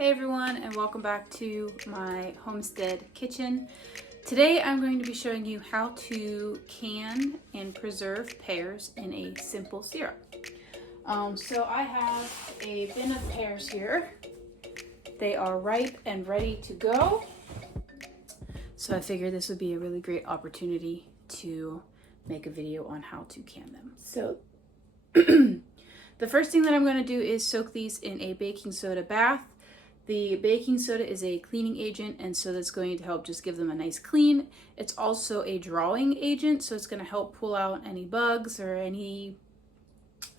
Hey everyone, and welcome back to my homestead kitchen. Today I'm going to be showing you how to can and preserve pears in a simple syrup. So I have a bin of pears here. They are ripe and ready to go. So I figured this would be a really great opportunity to make a video on how to can them. So the first thing that I'm going to do is soak these in a baking soda bath. The baking soda is a cleaning agent, and so that's going to help just give them a nice clean. It's also a drawing agent, so it's going to help pull out any bugs or any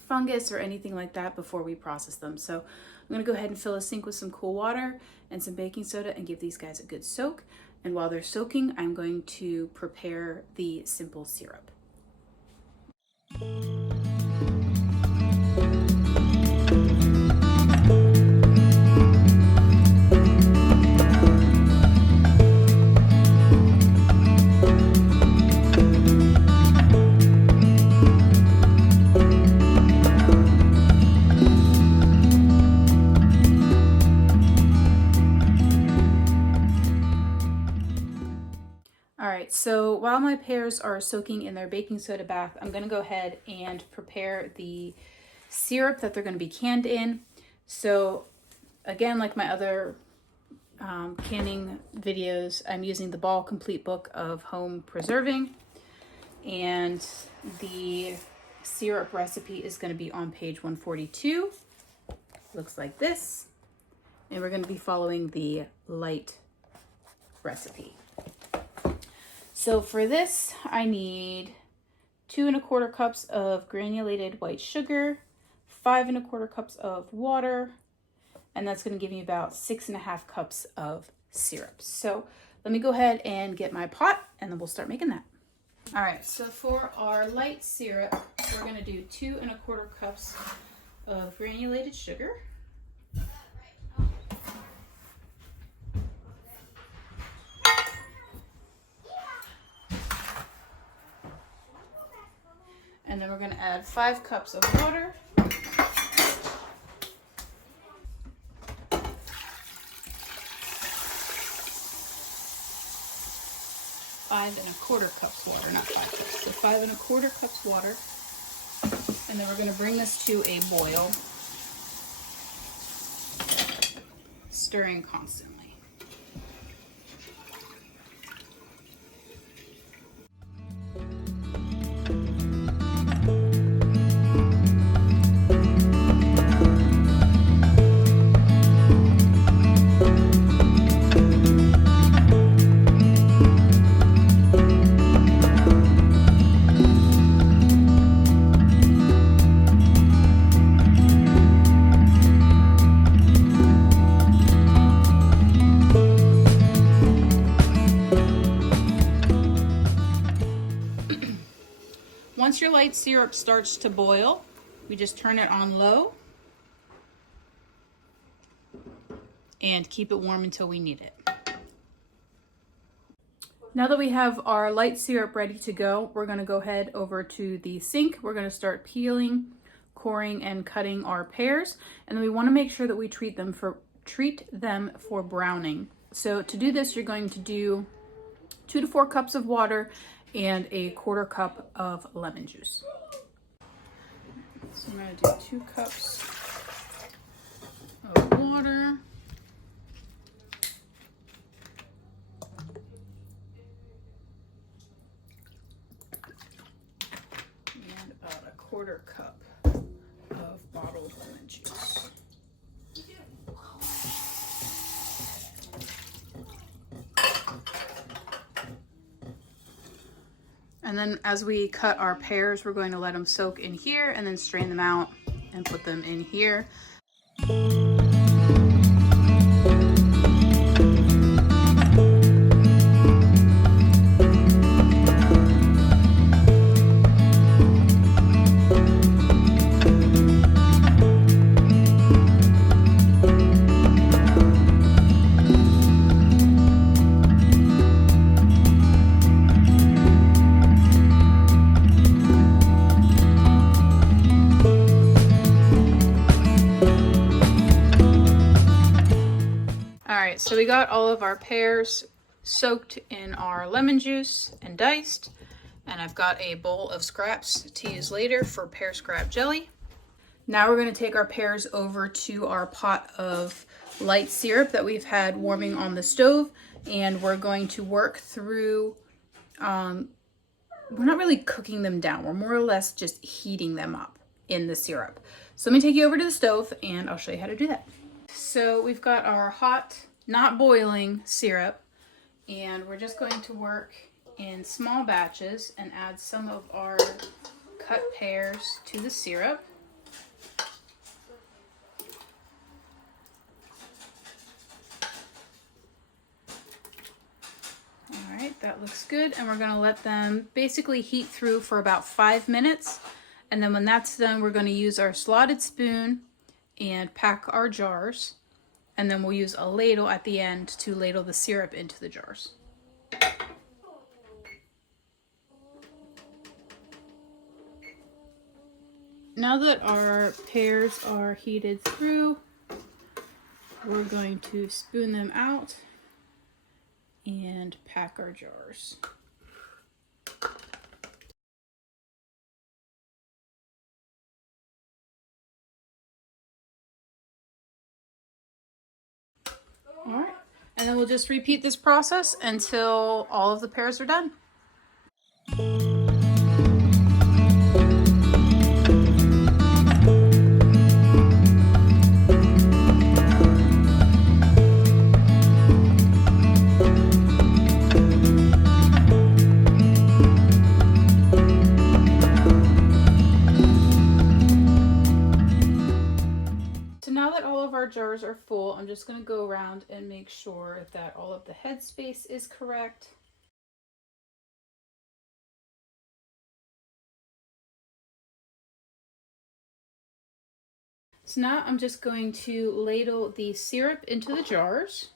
fungus or anything like that before we process them. So I'm going to go ahead and fill a sink with some cool water and some baking soda and give these guys a good soak. And while they're soaking, I'm going to prepare the simple syrup. So while my pears are soaking in their baking soda bath, I'm going to go ahead and prepare the syrup that they're going to be canned in. So again, like my other canning videos, I'm using the Ball Complete Book of Home Preserving, and the syrup recipe is going to be on page 142. Looks like this, and we're going to be following the light recipe. So for this, I need 2 1/4 cups of granulated white sugar, 5 1/4 cups of water, and that's going to give me about 6 1/2 cups of syrup. So let me go ahead and get my pot, and then we'll start making that. All right, so for our light syrup, we're going to do 2 1/4 cups of granulated sugar. And then we're going to add 5 cups of water. 5 1/4 cups water, not 5 cups. So 5 1/4 cups water. And then we're going to bring this to a boil, stirring constantly. Once your light syrup starts to boil, we just turn it on low and keep it warm until we need it. Now that we have our light syrup ready to go, we're going to go ahead over to the sink. We're going to start peeling, coring, and cutting our pears, and then we want to make sure that we treat them for browning. So to do this, you're going to do 2 to 4 cups of water and a 1/4 cup of lemon juice. So I'm going to do 2 cups of water. And about a 1/4 cup of bottled lemon juice. And then as we cut our pears, we're going to let them soak in here and then strain them out and put them in here. right, so we got all of our pears soaked in our lemon juice and diced. And I've got a bowl of scraps to use later for pear scrap jelly. Now we're going to take our pears over to our pot of light syrup that we've had warming on the stove. And we're going to work through, we're not really cooking them down. We're more or less just heating them up in the syrup. So let me take you over to the stove and I'll show you how to do that. So we've got our hot, not boiling syrup. And we're just going to work in small batches and add some of our cut pears to the syrup. All right, that looks good. And we're going to let them basically heat through for about 5 minutes. And then when that's done, we're going to use our slotted spoon and pack our jars. And then we'll use a ladle at the end to ladle the syrup into the jars. Now that our pears are heated through, we're going to spoon them out and pack our jars. All right, and then we'll just repeat this process until all of the pears are done. Now that all of our jars are full, I'm just going to go around and make sure that all of the headspace is correct. So now I'm just going to ladle the syrup into the jars.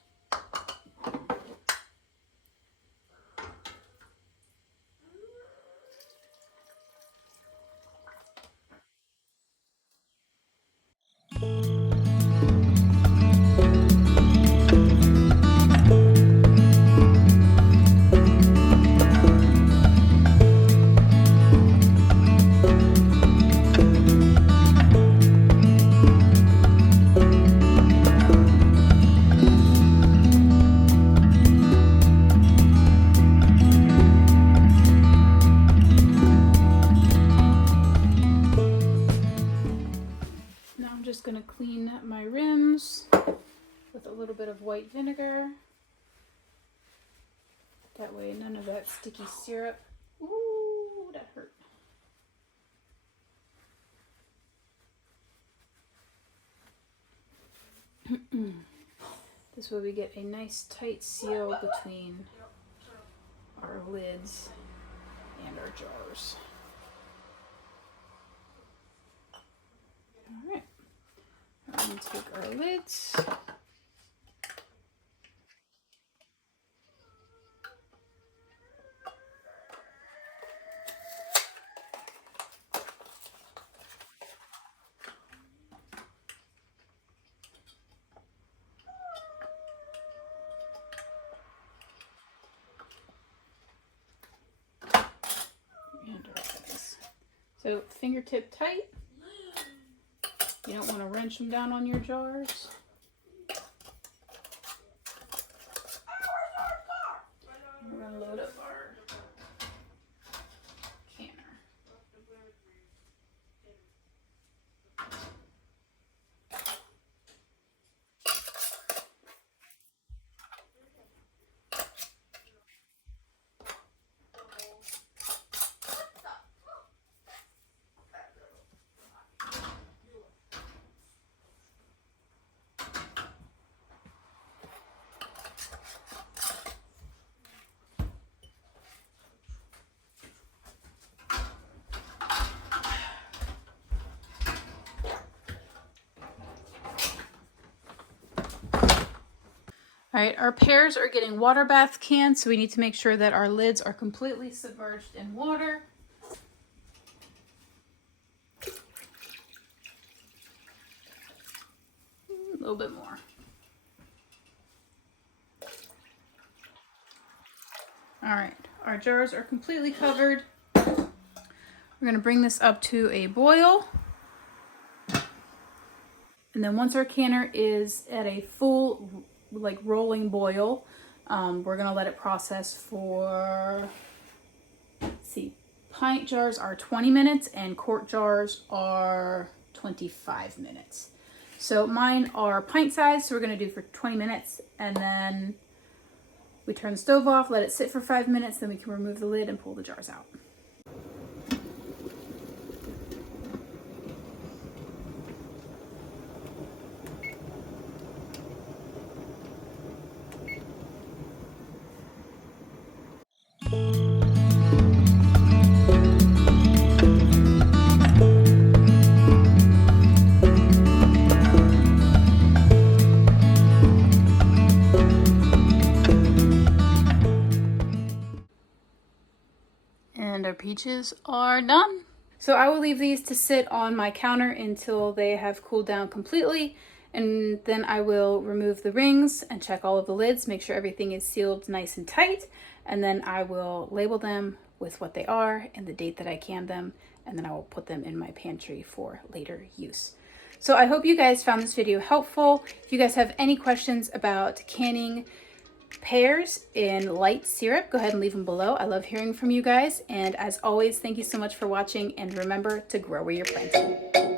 Just going to clean my rims with a little bit of white vinegar. That way none of that sticky syrup. Ooh, that hurt. This way we get a nice tight seal between our lids and our jars. All right. I'm going to take our lids. And our lids. So fingertip tight. You don't want to wrench them down on your jars. We're going to load up our canner. All right, our pears are getting water bath canned, so we need to make sure that our lids are completely submerged in water. A little bit more. All right, our jars are completely covered. We're gonna bring this up to a boil. And then once our canner is at a full, like rolling boil, we're gonna let it process for, let's see, pint jars are 20 minutes and quart jars are 25 minutes. So mine are pint size, so we're gonna do for 20 minutes, and then we turn the stove off, let it sit for 5 minutes, then we can remove the lid and pull the jars out. And our peaches are done. So I will leave these to sit on my counter until they have cooled down completely, and then I will remove the rings and check all of the lids, make sure everything is sealed nice and tight, and then I will label them with what they are and the date that I canned them, and then I will put them in my pantry for later use. So I hope you guys found this video helpful. If you guys have any questions about canning pears in light syrup, go ahead and leave them below. I love hearing from you guys. And as always, thank you so much for watching, and remember to grow where you're planting.